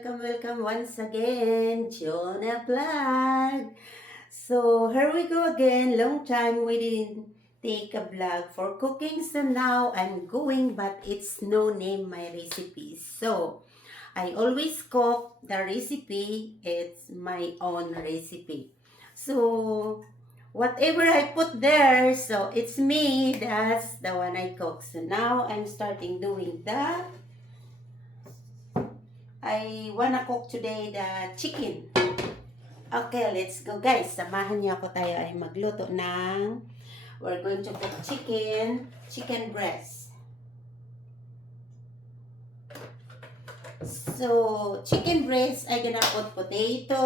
welcome once again, Jonah Vlog. So here we go again. Long time we didn't take a vlog for cooking, so now I'm going, but it's no name my recipe. So I always cook the recipe. It's my own recipe. So whatever I put there, so it's me. That's the one I cook. So now I'm starting doing that. I wanna cook today the chicken. Okay, let's go guys. Samahan niyo ako, tayo ay magluto ng, we're going to cook chicken breast. So, chicken breast, I gonna put potato,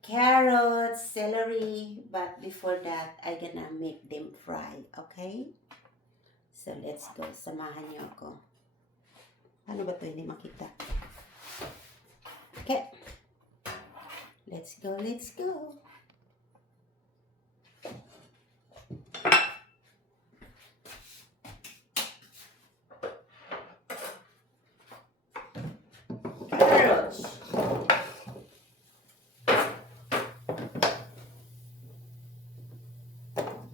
carrots, celery, but before that, I gonna make them fry, okay? So, let's go. Samahan niyo ako. Ano ba ito? Hindi makita. Okay. Let's go, let's go. Carrots.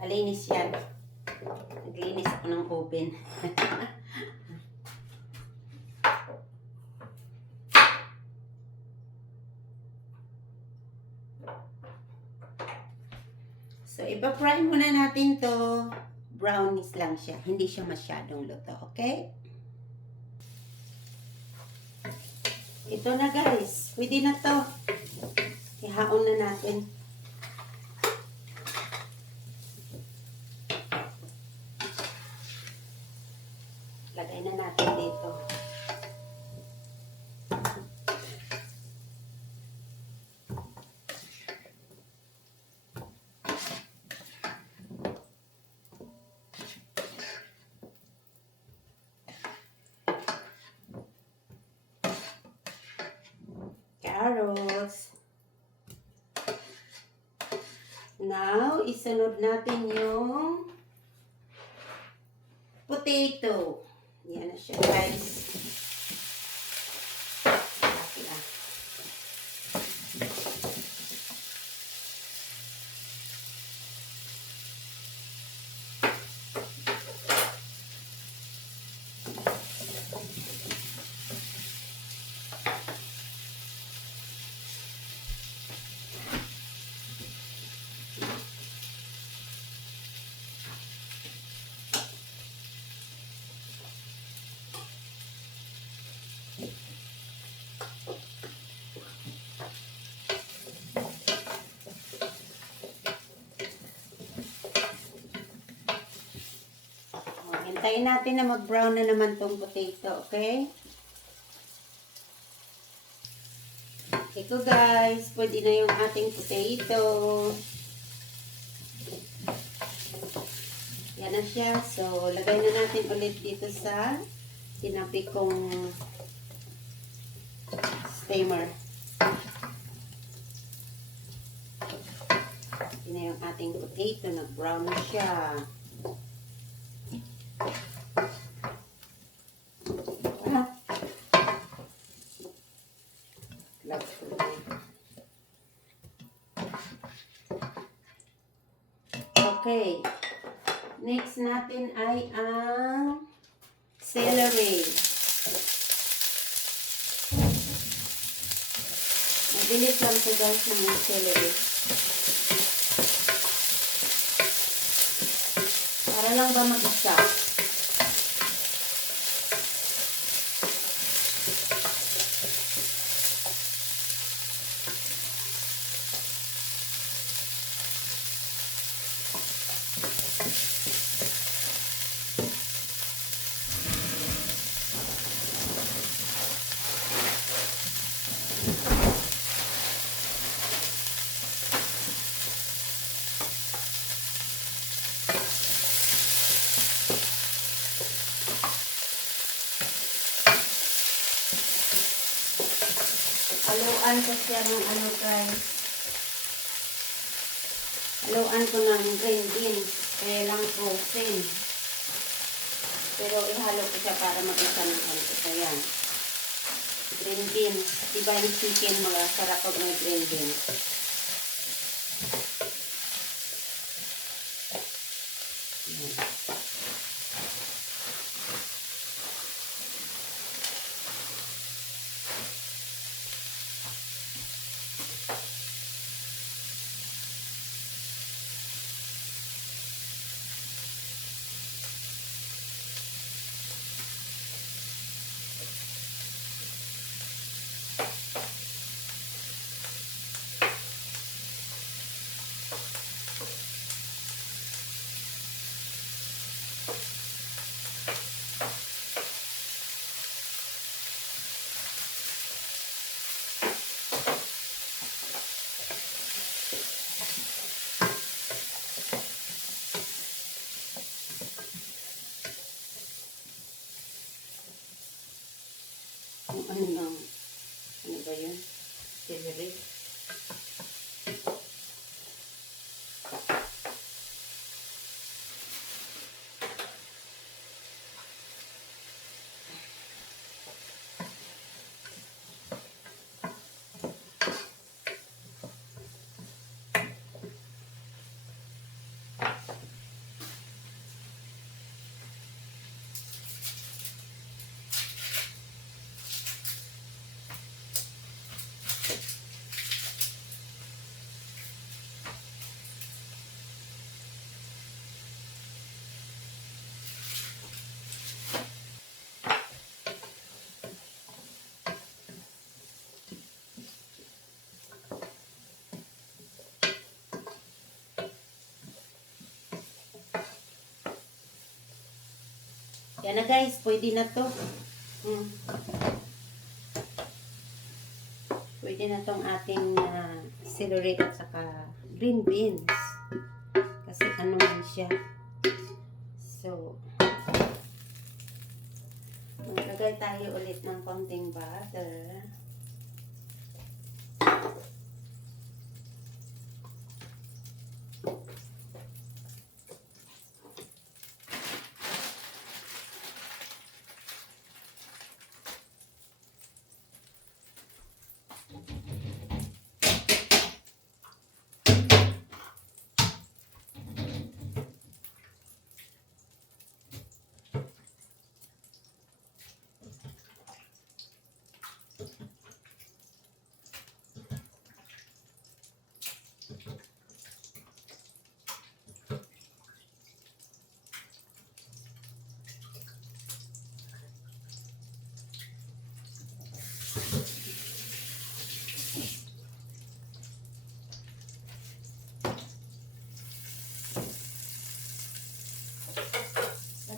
Malinis yan. Naglinis ako ng oven. So, ipa-fry muna natin to. Brownies lang siya. Hindi siya masyadong luto. Okay? Ito na guys. Pwede na to. Ihaon na natin. Lagay na natin dito. Carrots. Now, isunod natin yung potato. Yan na siya, guys. Laki ah. Hintayin natin na mag-brown na naman tong potato, okay? Ito guys, pwede na yung ating potato. Yan na siya. So, lagay na natin ulit dito sa tinapi kong steamer. Yan na yung ating potato. Nag-brown na siya. Okay. Next natin ay ang celery. Mabilis lang ito guys ng celery. Para lang ba mag-isa. Haluan ko siya ng ano guys. Haluan ko ng green beans. Kaya lang frozen. Pero ihalo ko siya para mag-isa ng konti. Ayan. green beans. Diba yung chicken masarap pag may green beans. Ano ba yun? Celery. Yan na guys, pwede na to. Pwede na tong ating celery at saka green beans. Kasi ano man siya. So, maglagay tayo ulit ng konting butter.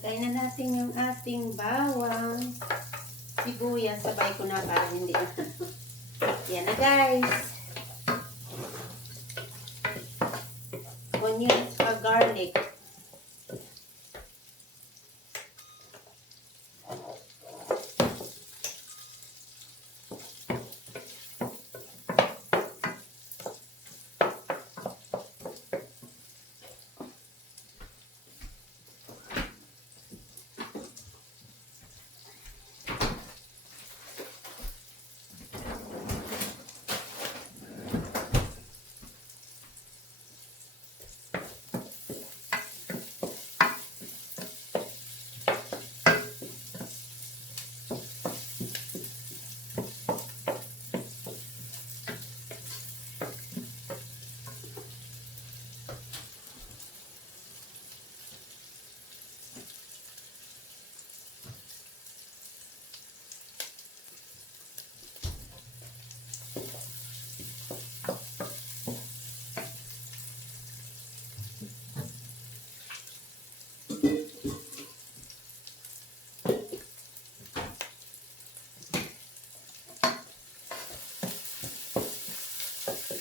Lagay na natin yung ating bawang, sibuyas, sabay ko na para hindi na. Yan na guys. Onions pa garlic.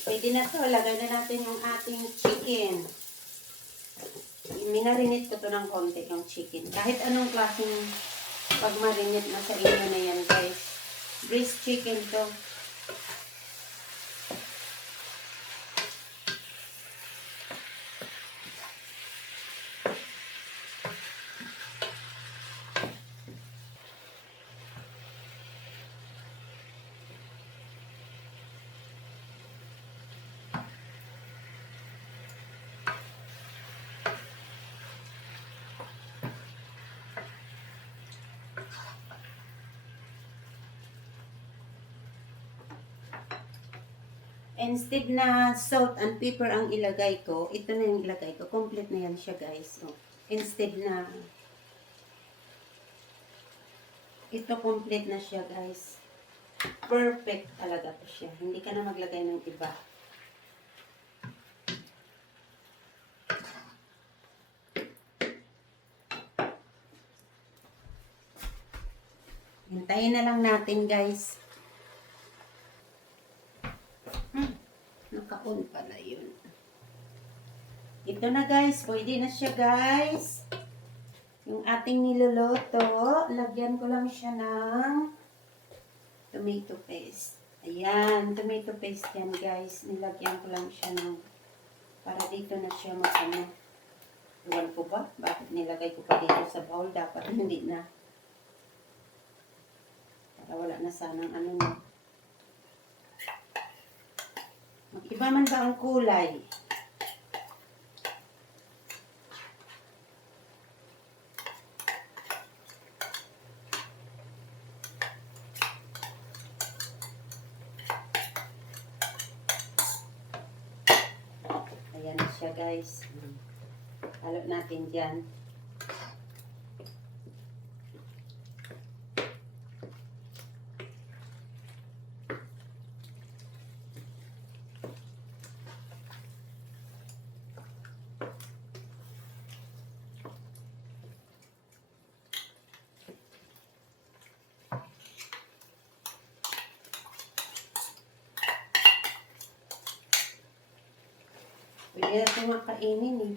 Pwede na to. Lagay na natin yung ating chicken. Minarinate ko to ng konti yung chicken. Kahit anong klaseng pag-marinate na sa inyo na yan guys. Breast chicken to. Instead na salt and pepper ang ilagay ko, ito na yung ilagay ko. Complete na yan siya, guys. Oh. Instead na, ito complete na siya, guys. Perfect talaga po siya. Hindi ka na maglagay ng iba. Hintayin na lang natin, guys. Naka-on pala yun. Ito na, guys. Pwede na siya, guys. Yung ating niluluto, lagyan ko lang siya ng tomato paste. Ayan, tomato paste yan, guys. Nilagyan ko lang siya ng para dito na siya mag-ano. Iwan ko ba? Bakit nilagay ko pa dito sa bowl? Dapat hindi na. Para wala na sanang ano na. Mag-iba man ba ang kulay? Ayan na siya, guys. Halo natin dyan. Pwede natin makainin eh.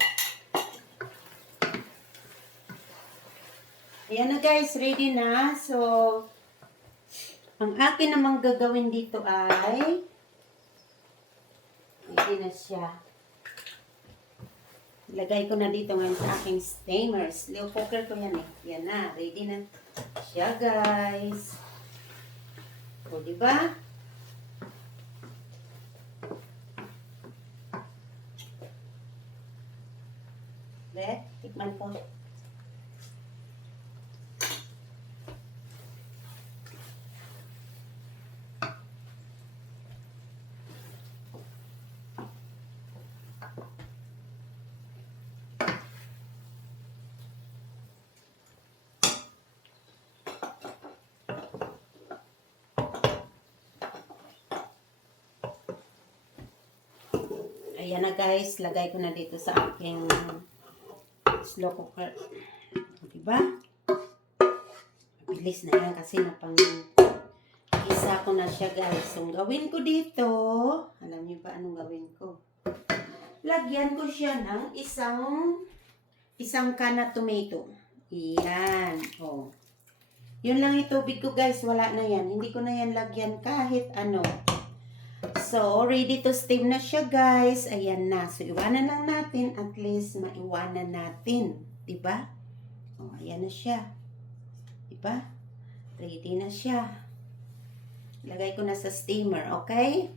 Ayan na, guys, ready na. So, ang akin namang gagawin dito ay ready na siya. Ilagay ko na dito ngayon sa aking steamer. Slow cooker ko yan eh. Yan na, ready na siya, guys. O, diba? Tikman ko. Ayan na, guys, lagay ko na dito sa aking slow cooker. Diba? Mabilis na yan kasi isa ko na siya, guys. So, gawin ko dito, alam niyo ba anong gawin ko? Lagyan ko siya ng isang can na tomato. Yan. Oh. Yun lang yung tubig ko, guys. Wala na yan. Hindi ko na yan lagyan kahit ano. So, ready to steam na siya, guys. Ayan na. So, iwanan lang natin. At least, maiwanan natin. Diba? O, ayan na siya. Diba? Ready na siya. Lagay ko na sa steamer, okay?